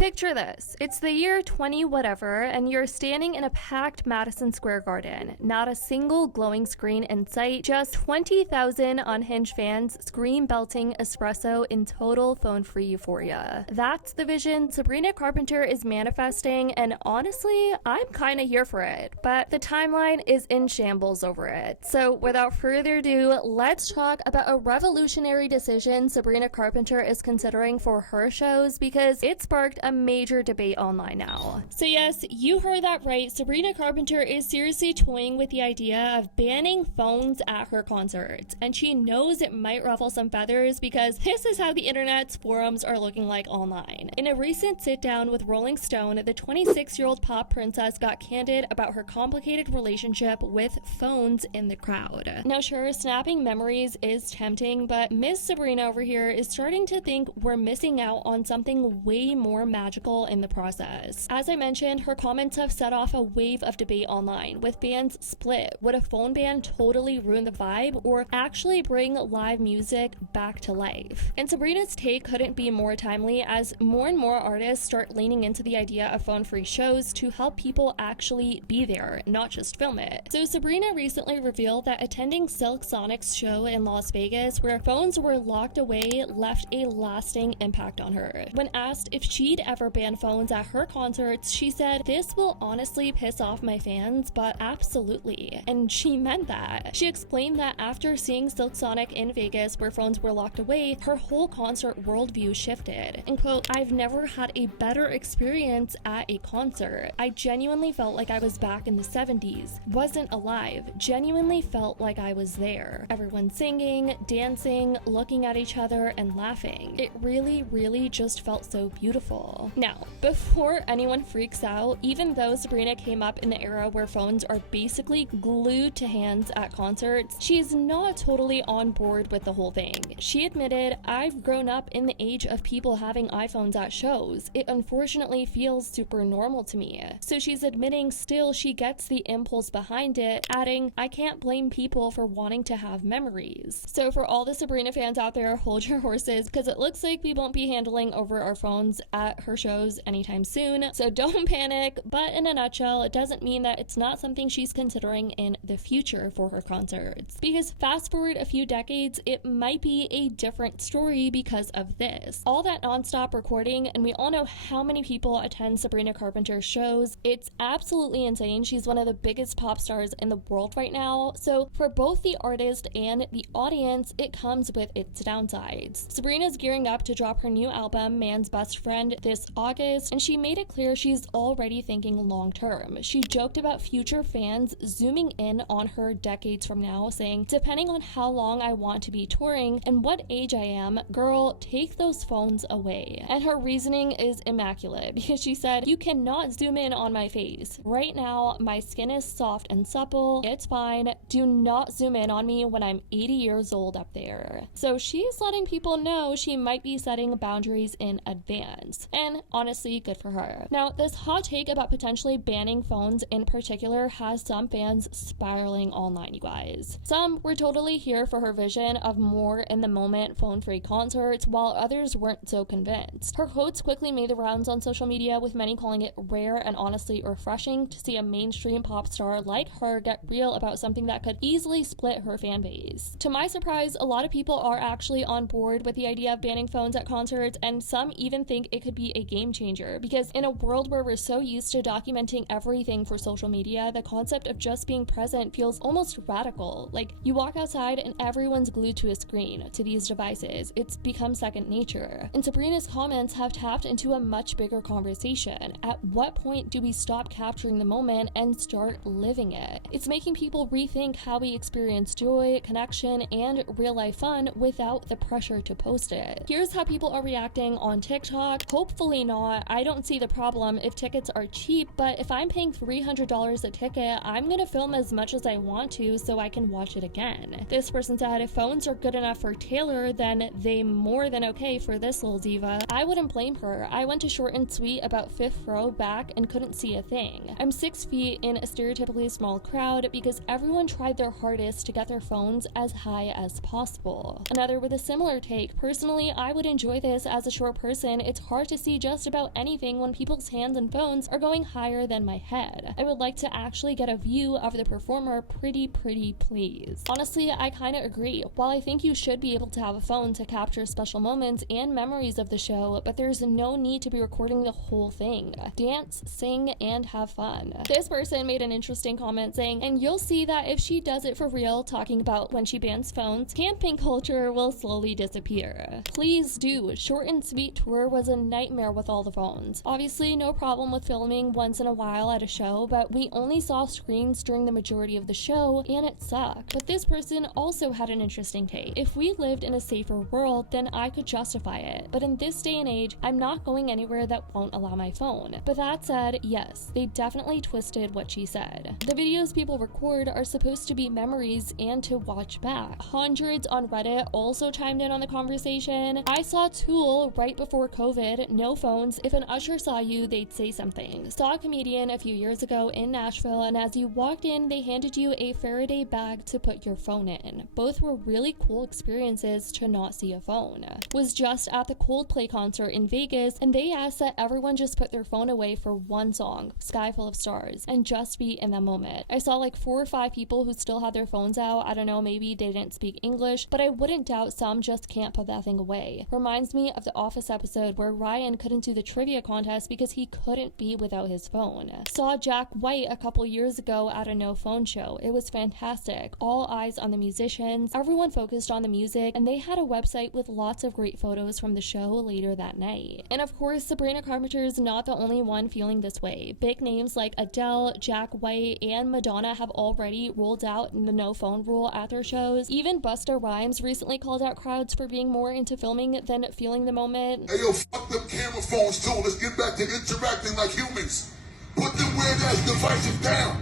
Picture this. It's the year 20 whatever, and you're standing in a packed Madison Square Garden. Not a single glowing screen in sight, just 20,000 unhinged fans scream belting espresso in total phone-free euphoria. That's the vision Sabrina Carpenter is manifesting, and honestly, I'm kinda here for it. But the timeline is in shambles over it. So without further ado, let's talk about a revolutionary decision Sabrina Carpenter is considering for her shows, because it sparked a major debate online now. So yes, you heard that right. Sabrina Carpenter is seriously toying with the idea of banning phones at her concerts, and she knows it might ruffle some feathers because this is how the internet's forums are looking like online. In a recent sit-down with Rolling Stone, the 26-year-old pop princess got candid about her complicated relationship with phones in the crowd. Now sure, snapping memories is tempting, but Miss Sabrina over here is starting to think we're missing out on something way more magical in the process. As I mentioned, her comments have set off a wave of debate online, with fans split. Would a phone ban totally ruin the vibe, or actually bring live music back to life? And Sabrina's take couldn't be more timely, as more and more artists start leaning into the idea of phone-free shows to help people actually be there, not just film it. So Sabrina recently revealed that attending Silk Sonic's show in Las Vegas, where phones were locked away, left a lasting impact on her. When asked if she'd ever ban phones at her concerts, she said, "This will honestly piss off my fans, but absolutely." And she meant that. She explained that after seeing Silk Sonic in Vegas, where phones were locked away, her whole concert worldview shifted. And quote, "I've never had a better experience at a concert. I genuinely felt like I was back in the 70s. Wasn't alive. Genuinely felt like I was there. Everyone singing, dancing, looking at each other, and laughing. It really just felt so beautiful." Now, before anyone freaks out, even though Sabrina came up in the era where phones are basically glued to hands at concerts, she's not totally on board with the whole thing. She admitted, "I've grown up in the age of people having iPhones at shows. It unfortunately feels super normal to me." So she's admitting still she gets the impulse behind it, adding, "I can't blame people for wanting to have memories." So for all the Sabrina fans out there, hold your horses, because it looks like we won't be handling over our phones at her shows anytime soon, so don't panic. But in a nutshell, it doesn't mean that it's not something she's considering in the future for her concerts. Because fast forward a few decades, it might be a different story because of this. All that non-stop recording, and we all know how many people attend Sabrina Carpenter's shows. It's absolutely insane. She's one of the biggest pop stars in the world right now. So for both the artist and the audience, it comes with its downsides. Sabrina's gearing up to drop her new album, Man's Best Friend, this August, and she made it clear she's already thinking long term. She joked about future fans zooming in on her decades from now, saying, "Depending on how long I want to be touring and what age I am, girl, take those phones away." And her reasoning is immaculate, because she said, "You cannot zoom in on my face. Right now, my skin is soft and supple. It's fine. Do not zoom in on me when I'm 80 years old up there." So she's letting people know she might be setting boundaries in advance. And honestly, good for her. Now, this hot take about potentially banning phones in particular has some fans spiraling online, you guys. Some were totally here for her vision of more in the moment phone-free concerts, while others weren't so convinced. Her quotes quickly made the rounds on social media, with many calling it rare and honestly refreshing to see a mainstream pop star like her get real about something that could easily split her fan base. To my surprise, a lot of people are actually on board with the idea of banning phones at concerts, and some even think it could be a game changer, because in a world where we're so used to documenting everything for social media, the concept of just being present feels almost radical. Like, you walk outside and everyone's glued to a screen, to these devices. It's become second nature. And Sabrina's comments have tapped into a much bigger conversation. At what point do we stop capturing the moment and start living it? It's making people rethink how we experience joy, connection, and real-life fun without the pressure to post it. Here's how people are reacting on TikTok. "Hopefully not. I don't see the problem if tickets are cheap, but if I'm paying $300 a ticket, I'm gonna film as much as I want to so I can watch it again." This person said, "If phones are good enough for Taylor, then they more than okay for this little diva. I wouldn't blame her. I went to short and sweet about 5th row back and couldn't see a thing. I'm 6 feet in a stereotypically small crowd because everyone tried their hardest to get their phones as high as possible." Another with a similar take, "Personally, I would enjoy this as a short person. It's hard to see see just about anything when people's hands and phones are going higher than my head. I would like to actually get a view of the performer pretty please. Honestly, I kinda agree. While I think you should be able to have a phone to capture special moments and memories of the show, but there's no need to be recording the whole thing. Dance, sing, and have fun. This person made an interesting comment saying, and you'll see that if she does it for real, talking about when she bans phones, camping culture will slowly disappear. Please do. Short and sweet tour was a nightmare with all the phones. Obviously, no problem with filming once in a while at a show, but we only saw screens during the majority of the show, and it sucked. But this person also had an interesting take. If we lived in a safer world, then I could justify it. But in this day and age, I'm not going anywhere that won't allow my phone. But that said, yes, they definitely twisted what she said. The videos people record are supposed to be memories and to watch back. Hundreds on Reddit also chimed in on the conversation. I saw Tool right before COVID, no phones. If an usher saw you, they'd say something. Saw a comedian a few years ago in Nashville, and as you walked in, they handed you a Faraday bag to put your phone in. Both were really cool experiences to not see a phone. Was just at the Coldplay concert in Vegas, and they asked that everyone just put their phone away for one song, Sky Full of Stars, and just be in the moment. I saw like 4 or 5 people who still had their phones out. I don't know, maybe they didn't speak English, but I wouldn't doubt some just can't put that thing away. Reminds me of the Office episode where Ryan couldn't do the trivia contest because he couldn't be without his phone. Saw Jack White a couple years ago at a no phone show. It was fantastic. All eyes on the musicians, everyone focused on the music, and they had a website with lots of great photos from the show later that night. And of course, Sabrina Carpenter is not the only one feeling this way. Big names like Adele, Jack White, and Madonna have already rolled out the no phone rule at their shows. Even Busta Rhymes recently called out crowds for being more into filming than feeling the moment. Hey yo, fuck them camera phones too. Let's get back to interacting like humans. Put them weird ass devices down.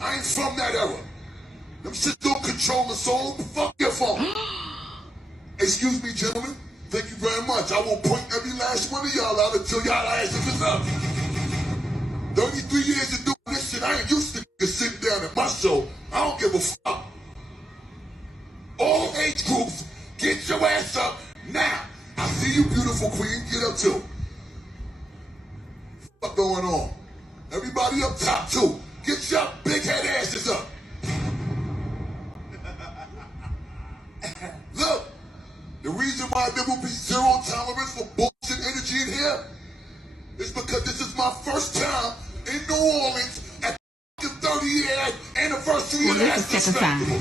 I ain't from that era. Them shit don't control the soul. Fuck your phone. Excuse me, gentlemen. Thank you very much. I will point every last one of y'all out until y'all asses is up. 33 years of doing this shit, I ain't used to sitting down at my show. I don't give a fuck. All age groups, get your ass up now. I see you, beautiful queen. Get up too. What's going on? Everybody up top too. Get your big head asses up. Look, the reason why there will be zero tolerance for bullshit energy in here is because this is my first time in New Orleans at the 30-year anniversary of the Festival.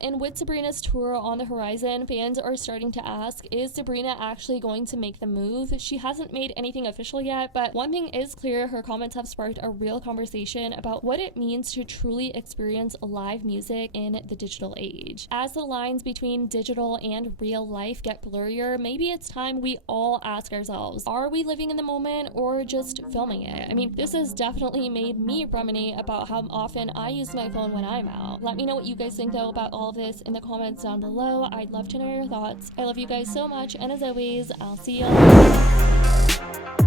And with Sabrina's tour on the horizon, fans are starting to ask, is Sabrina actually going to make the move? She hasn't made anything official yet, but one thing is clear, her comments have sparked a real conversation about what it means to truly experience live music in the digital age. As the lines between digital and real life get blurrier, maybe it's time we all ask ourselves, are we living in the moment or just filming it? I mean, this has definitely made me ruminate about how often I use my phone when I'm out. Let me know what you guys think though about all of this in the comments down below. I'd love to know your thoughts. I love you guys so much, and as always, I'll see you later.